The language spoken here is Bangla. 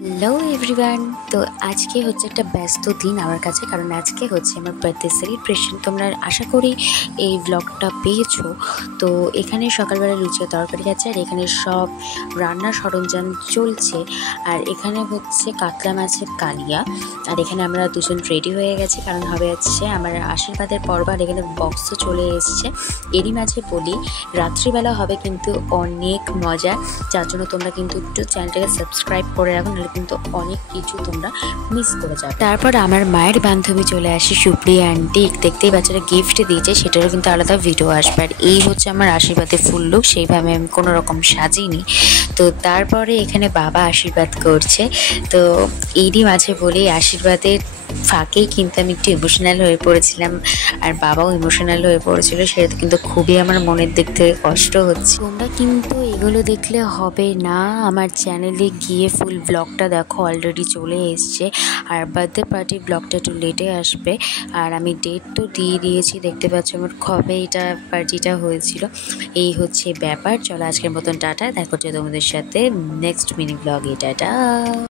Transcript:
Hello everyone. তো আজকে হচ্ছে একটা ব্যস্ত দিন আমার কাছে, কারণ আজকে হচ্ছে আমার বার্থডে সেলিব্রেশন। তোমরা আশা করি এই ব্লগটা পেয়েছো। তো এখানে সকালবেলা লুচি তরকারি আছে, আর এখানে সব রান্নার সরঞ্জাম চলছে। আর এখানে হচ্ছে কাতলা মাছের কালিয়া। আর এখানে আমরা দুজন রেডি হয়ে গেছি, কারণ হবে হচ্ছে আমার আশীর্বাদের পর্ব। আর এখানে বক্সও চলে এসছে। এরই মাঝে বলি, রাত্রিবেলা হবে কিন্তু অনেক মজা, যার জন্য তোমরা কিন্তু একটু চ্যানেলটাকে সাবস্ক্রাইব করে রাখো, নাহলে কিন্তু অনেক কিছু তোমরা মিস করে যাবে। তারপর আমার মায়ের বান্ধবী চলে আসে, সুপ্রিয়া আন্টি। দেখতেই বাচ্চারা গিফট দিয়েছে, সেটারও কিন্তু আলাদা ভিডিও আসবে। আর এই হচ্ছে আমার আশীর্বাদের ফুল লুক, সেইভাবে আমি কোনো রকম সাজিনি। তো তারপরে এখানে বাবা আশীর্বাদ করছে। তো এরই মাঝে বলি, আশীর্বাদের ফাঁকেই কিন্তু আমি একটু ইমোশনাল হয়ে পড়েছিলাম, আর বাবাও ইমোশনাল হয়ে পড়েছিল। সেটা কিন্তু খুবই আমার মনের দিক থেকে কষ্ট হচ্ছে। তোমরা কিন্তু এগুলো দেখলে হবে না, আমার চ্যানেলে গিয়ে ফুল ব্লগটা দেখো, অলরেডি চলে এসছে। আর বার্থডে পার্টি ব্লগটা একটু লেটে আসবে। আর আমি ডেট তো দিয়ে দিয়েছি, দেখতে পাচ্ছ আমার কবে এটা পার্টিটা হয়েছিল। এই হচ্ছে ব্যাপার। চলো আজকের মতন টাটা, দেখা হচ্ছে তোমাদের সাথে নেক্সট মিনি ব্লগে। টাটা।